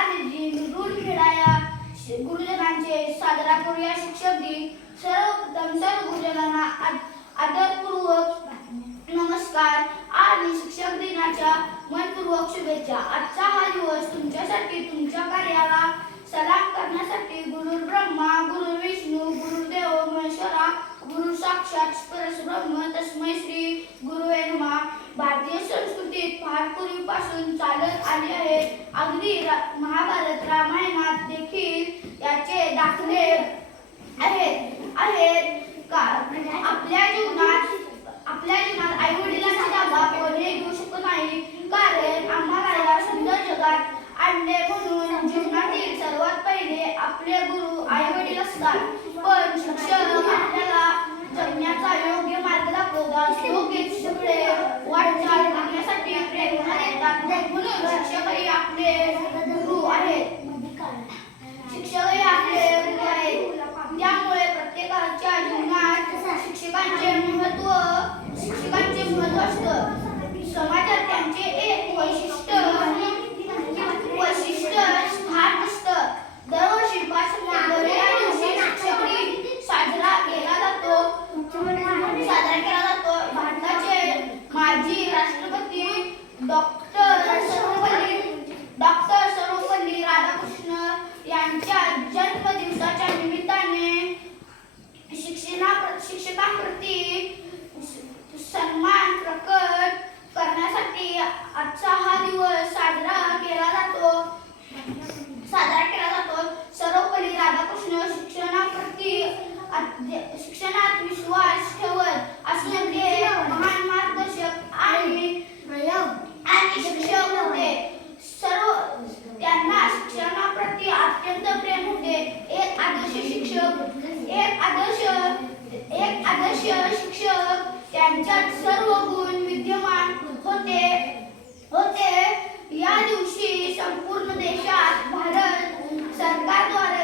गांधीजी मिळून खेळाया गुरुजनांचे साजरा करूया शिक्षक दिन। सर्वप्रथम सर्व गुरुजनांना आदरपूर्वक नमस्कार आणि शिक्षक दिनाच्या मनपूर्वक शुभेच्छा। आजचा हा दिवस तुमच्यासाठी तुमच्या कार्याला सलाम करण्यासाठी गुरुर्ब्रह्मा गुरुर्विष्णू गुरुर्देव महेश्वरा गुरु साक्षात परब्रह्म तस्मै श्री गुरुवे नमः। भारतीय संस्कृतीत फार पूर्वीपासून चालत आली आहे। अगदी महाभारत रामायणात देखील याचे दाखले आहेत आपल्या जीवनात आई वडिलांची जागा कोणी घेऊ शकत नाही, कारण आम्हाला या सुंदर जगात आणले म्हणून जीवनातील सर्वात पहिले आपले गुरु आई वडील असतात। पण शिक्षक आपल्याला जगण्याचा योग्य मार्ग दाखवतात, योग्य सगळे वाटचाल करण्यासाठी प्रेरणा देतात, म्हणून शिक्षकही आपले गुरु आहेत। शिक्षकही आपले गुरु आहेत, त्यामुळे प्रत्येकाच्या जीवनात शिक्षकांचे महत्त्व असतं। समाजात त्यांचे एक वैशिष्ट्य स्थान असतं। दरवर्षी या दिवशी शिक्षक दिन साजरा केला जातो। भारताचे माजी राष्ट्रपती डॉक्टर सर्वपल्ली राधाकृष्णन यांच्या जन्मदिवसाच्या निमित्ताने शिक्षकांप्रती सन्मान प्रकट करण्यासाठी आजचा हा दिवस साजरा केला जातो। सर्वपल्ली राधाकृष्णन शिक्षणात विश्वास ठेवत असलेले महान मार्गदर्शक आणि शिक्षक होते। त्यांना शिक्षणाप्रती अत्यंत प्रेम होते। एक आदर्श शिक्षक त्यांच्यात सर्व गुण विद्यमान होते। या दिवशी संपूर्ण देशात भारत सरकारद्वारे